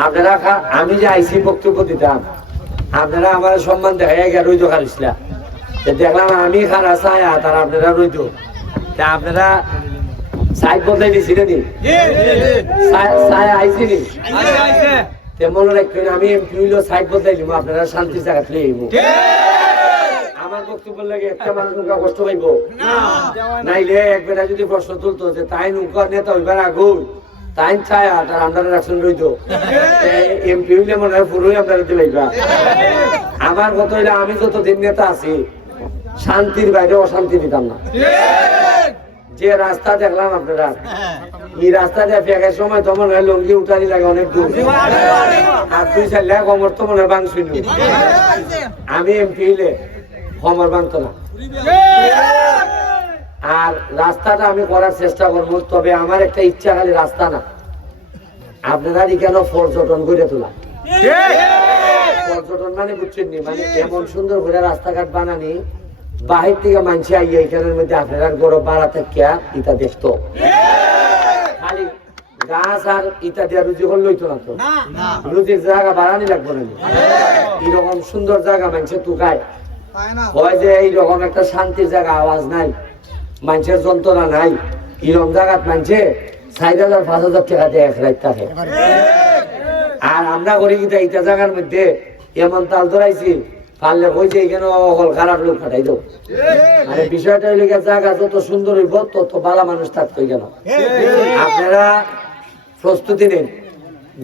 আপনারা আমি যে আইসি বক্তব্য দিতাম আপনারা আমার সম্মান দেখাই গিয়ে রইতো খারিসলা তো দেখলাম আমি খারা চাই তার আপনারা রইতো তা আপনারা সাইড বদলাই দিছি নি? আইসি নি তেমন রাখবেন আমি এমপি হইল সাইড বদলাই দিব আপনারা শান্তি জায়গা তুলে আমার বক্তব্য লাগে একটা মানুষ নৌকা কষ্ট পাইব। নাইলে এক বেটা যদি প্রশ্ন তুলতো যে তাই নৌকা নেতা হইবার আগুন তাই চাই আর আমরা রাখছেন রইতো। এমপি হইলে মনে হয় পুরোই আপনারা দিলাইবা আমার কথা হইলে আমি যতদিন নেতা আছি, শান্তির বাইরে অশান্তি দিতাম না। যে রাস্তা দেখলাম আপনারা, এই রাস্তা দিয়ে ফেঁকার সময় তো মনে হয় লঙ্গি উঠানি লাগে অনেক দূর। আর দুই চার লাখ কমর তো মনে হয় বাংশ আমি এমপি হইলে কমর বাংতো না আর রাস্তাটা আমি করার চেষ্টা করব তবে আমার একটা ইচ্ছা খালি রাস্তা না। আপনারা কেন পর্যটন করে তোলা? পর্যটন মানে বুঝছেন মানে এমন সুন্দর করে রাস্তাঘাট বানানি বাহির থেকে মানছে আইয়া এখানের মধ্যে আপনারা গরম বাড়াতে কেয়া ইটা দেখতো। খালি গাছ আর ইটা দিয়া রুজি হল লইতো না তো? রুজির জায়গা বাড়ানি লাগবে না এরকম সুন্দর জায়গা মানছে তুকায় হয় যে এইরকম একটা শান্তির জায়গা আওয়াজ নাই। মানুষের যন্ত্রণা নাই। এরকম জায়গাত মানছে চার হাজার, পাঁচ হাজার টাকা দিয়ে এক রাত থাকে আর আমরা করি কি এইটা জায়গার মধ্যে এমন তাল ধরাইছি, পারলে কইছে এখানে অকল খারাপ লোক পাঠাই দাও মানে বিষয়টা হইলে জায়গা যত সুন্দর হইব, তত ভালো মানুষ থাকতো কেন? আপনারা প্রস্তুতি নিন।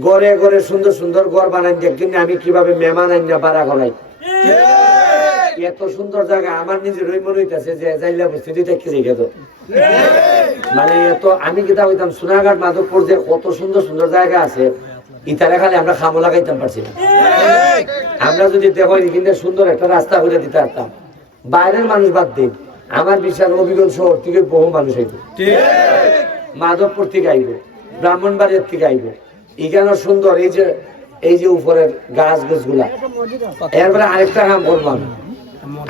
গড়ে গড়ে সুন্দর সুন্দর ঘর বানান দেখছেন আমি কীভাবে মেহমান আইন বাড়া গলাই এত সুন্দর জায়গা, আমার নিজের মনে হইতেছে যে যাইলা বস্তি দেখতে রেখে তো মানে এত, আমি কিতা হইতাম সোনাঘাট মাধবপুর যে কত সুন্দর সুন্দর জায়গা আছে, ইতারে খালি আমরা খামো লাগাইতাম পারছি না। আমরা যদি দেখো এখানে সুন্দর একটা রাস্তা করে দিতে পারতাম। বাইরের মানুষ বাদ দিন, আমার বিশ্বাস অভিগঞ্জ শহর থেকে বহু মানুষ আইব। মাধবপুর থেকে আইব ব্রাহ্মণবাড়ির থেকে আইব। এখানে সুন্দর, এই যে এই যে উপরের গাছ গাছগুলা এরপরে আরেকটা কাম করব আমি।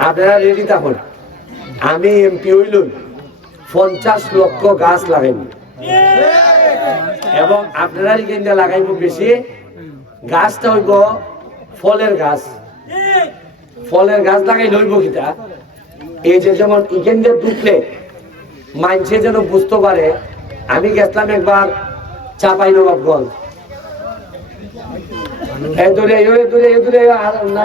আপনারা রেডি থাকুন আমি এমপি হইলুন পঞ্চাশ লক্ষ গাছ লাগাইব এবং আপনারা এখানে লাগাইব বেশি গাছটা হইব ফলের গাছ ফলের গাছ লাগাই লইব কিটা এই যে যেমন এখান দিয়ে ঢুকলে মানছে যেন বুঝতে পারে আমি গেছিলাম একবার চাপাই নবাবগঞ্জ দূরে দূরে দূরে না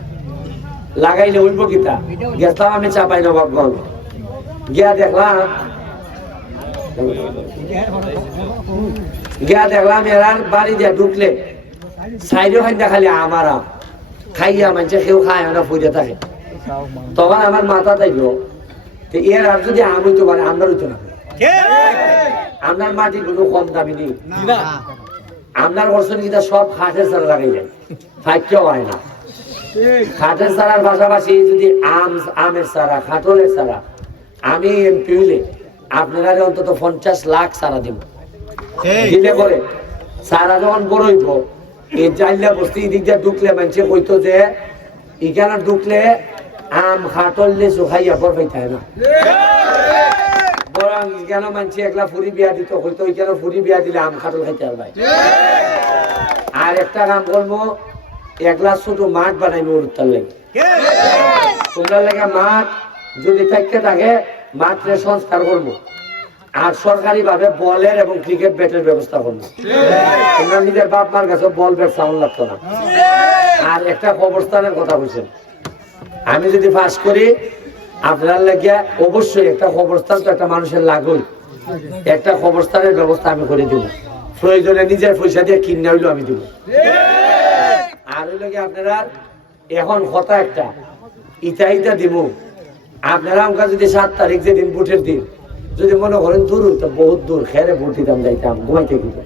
লাগাইলে হইব কিতা গেছিলাম আমি চাপাই নবাবগঞ্জ গিয়া দেখলাম গিয়া দেখলাম এরার বাড়ি দিয়ে ঢুকলে। সাইডে খাইতে খালি আমারা খাইয়া মানুষে কেউ খায় না ফুটে থাকে। তখন আমার মাথা তাইল তো এর আর যদি আম হইতে পারে আমরা হইতো না। আপনার মাটি কোনো কম দামি নেই। আপনার বছর কিন্তু সব খাটের সারা লাগাই যায় ফাইকেও হয় না। খাটের পাশাপাশি যদি আম আমের খাটলের সারা আমি এমপি হইলে আপনারা অন্তত পঞ্চাশ লাখ সারা দিব। দিলে পরে সারা যখন বড় হইব এই জাইলা বস্তি এদিক দিয়ে ঢুকলে মানুষে কইতো যে এখানে ঢুকলে আম খাটল লেচু খাইয়া পর পাইতে হয় না। বরং এখানে মানুষ একলা ফুরি বিয়া দিত হইতো এখানে ফুরি বিয়া দিলে আম খাটল খাইতে পারবে। আর একটা কাম করব মাঠ যদি সংস্কার করব। আর বলের এবং ক্রিকেট ব্যাটের ব্যবস্থা করব। বাপ মার কাছে বল আর একটা কবরস্থানের কথা বলছেন। আমি যদি পাস করি, আপনার লাগিয়া অবশ্যই একটা কবরস্থান তো একটা মানুষের লাগই। একটা কবরস্থানের ব্যবস্থা আমি করে দিব। প্রয়োজনে নিজের পয়সা দিয়ে কিনে আমি দিব। আপনারা এখন কথা একটা। ইটা ইটা দিব। আপনারা আমাকে যদি সাত তারিখ যেদিন ভোটের দিন যদি মনে করেন দূর হইতো, বহুত দূর, খেরে ভোট দিতাম, যাইতাম, ঘুমাইতে কিন্তু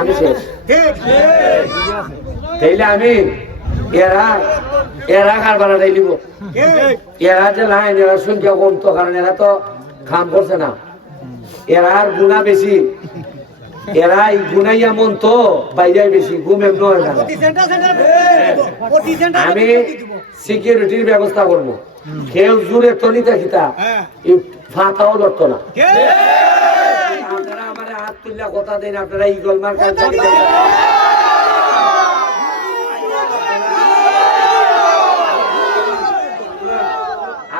আমি শেষ। তাইলে আমি এরা এরা কারবার দিব এরা যে লাইন, এরা সংখ্যা কম তো, কারণ এরা তো খাম করছে না। এরার গুণা বেশি। এরা এই গুণাই এমন তো বাইরে বেশি ঘুম এমন হয় না আমি সিকিউরিটির ব্যবস্থা করব কেউ জুড়ে তলিতে খিতা এই ফাতাও ধরতো না আপনারা আমার হাত তুললে কথা দেন আপনারা ইগল মার কাছে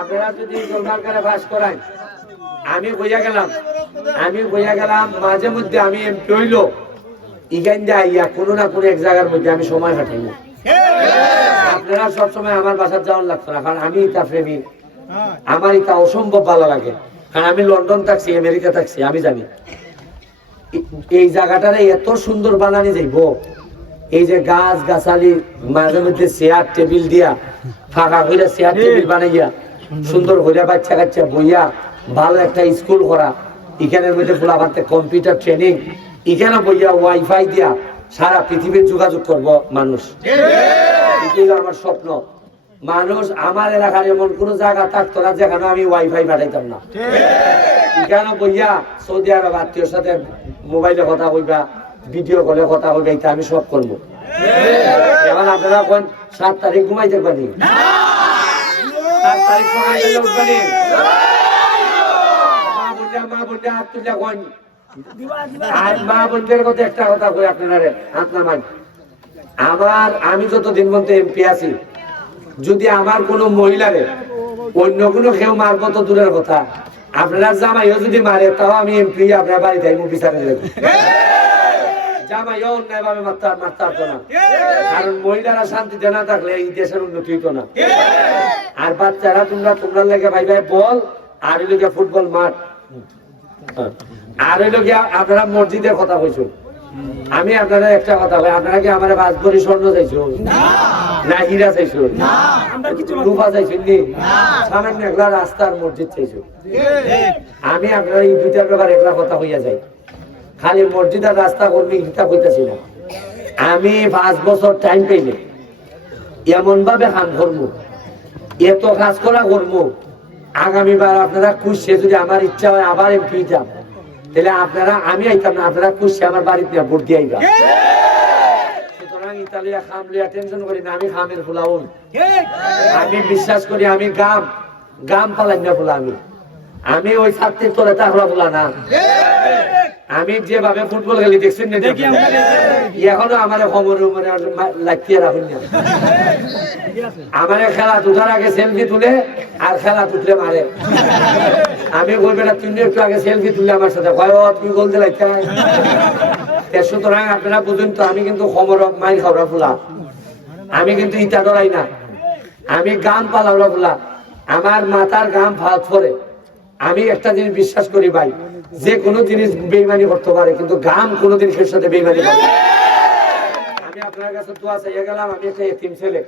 আপনারা যদি ইগল বাস করান আমি বইয়া গেলাম আমি বইয়া গেলাম, মাঝে মধ্যে আমি এমপি হইল। ইগান যা ইয়া কোনো না কোনো এক জায়গার মধ্যে আমি সময় কাটাইব। আপনারা সবসময় আমার বাসার যাওয়ার লাগতো না, কারণ আমি ইতা প্রেমী। আমার ইতা অসম্ভব ভালো লাগে। কারণ আমি লন্ডন থাকছি, আমেরিকা থাকছি, আমি জানি। এই জায়গাটারে এত সুন্দর বানানি যাইব। এই যে গাছ, গাছালি, মাঝে মধ্যে চেয়ার, টেবিল দিয়া, ফাঁকা কইরা চেয়ার, টেবিল বানাইয়া, সুন্দর কইরা বাচ্চা কাচ্চা বইয়া, ভালো একটা স্কুল করা এখানের মধ্যে ফুলাবাতে কম্পিউটার ট্রেনিং এখানে বইয়া ওয়াইফাই দিয়া সারা পৃথিবীর যোগাযোগ করব মানুষ। আমার স্বপ্ন। মানুষ আমার এলাকার এমন কোন জায়গা থাকতো না যেখানে আমি ওয়াইফাই পাঠাইতাম না। এখানে বইয়া সৌদি আরব আত্মীয়র সাথে মোবাইলে কথা কইবা ভিডিও কলে কথা কইবা এটা আমি সব করব। এখন আপনারা কোন সাত তারিখ ঘুমাইতে পারি সাত তারিখ সকালে উঠবানি মা হাত আর মা বোনদের কথা একটা কথা কই আপনারা হাত নামান আমার আমি যতদিন পর্যন্ত এমপি আছি যদি আমার কোনো মহিলারে অন্য কোনো কেউ মারবো তো দূরের কথা। আপনারা জামাইও যদি মারে তাও আমি এমপি আপনার বাড়ি যাই বিচারে দেবো। জামাইও অন্যায় ভাবে মারতে মারতে না। কারণ মহিলারা শান্তিতে না থাকলে এই দেশের উন্নতি হইতো না। আর বাচ্চারা তোমরা তোমরা লেগে ভাই ভাই বল আর লোকে ফুটবল মাঠ। আর লোকে আপনারা মসজিদের কথা কইছো। আমি আপনারা একটা কথা বলি আপনারা কি আমার স্বর্ণ চাইছো? না। হীরা চাইছো? রূপা চাইছো নি। সামান্য একলা রাস্তার মসজিদ চাইছো। আমি আপনারা এই দুইটার ব্যাপারে একলা কথা হইয়া যাই। খালি মসজিদ আর রাস্তা করবি হিসাব হইতেছি না। আমি পাঁচ বছর টাইম পেলে এমন ভাবে কাম করব এত কাজ করা করব আগামীবার আপনারা খুশি যদি আমার ইচ্ছা হয় আবার এমপি যান তাহলে আপনারা আমি আইতাম না আপনারা খুশি আমার বাড়িতে ভোট দিয়ে আইবা। আমি বিশ্বাস করি আমি গাম গাম পালাই না আমি। আমি ওই ছাত্রের তোলে তাহলে না। আমি যেভাবে ফুটবল খেলি দেখছেন না এখনও আমার খবর লাগিয়ে রাখুন না। আমার খেলা তুলার আগে সেলফি তুলে আর খেলা তুললে মারে। আমি বলবে না তুমি একটু আগে সেলফি তুলে আমার সাথে। ভয় তুমি গোল দিলাই সুতরাং আপনারা বুঝুন তো আমি কিন্তু খবর মাইল খাবরা ফুলা। আমি কিন্তু ইটা ডরাই না। আমি গাম পালাওরা ফুলা। আমার মাথার গাম ফাল ফরে আমি একটা জিনিস বিশ্বাস করি ভাই যে কোনো জিনিস বেইমানি করতে পারে, কিন্তু গাম কোনো জিনিসের সাথে বেইমানি। আমি আপনার কাছে দোয়া চাইয়া গেলাম, আমি একটা এতিম ছেলে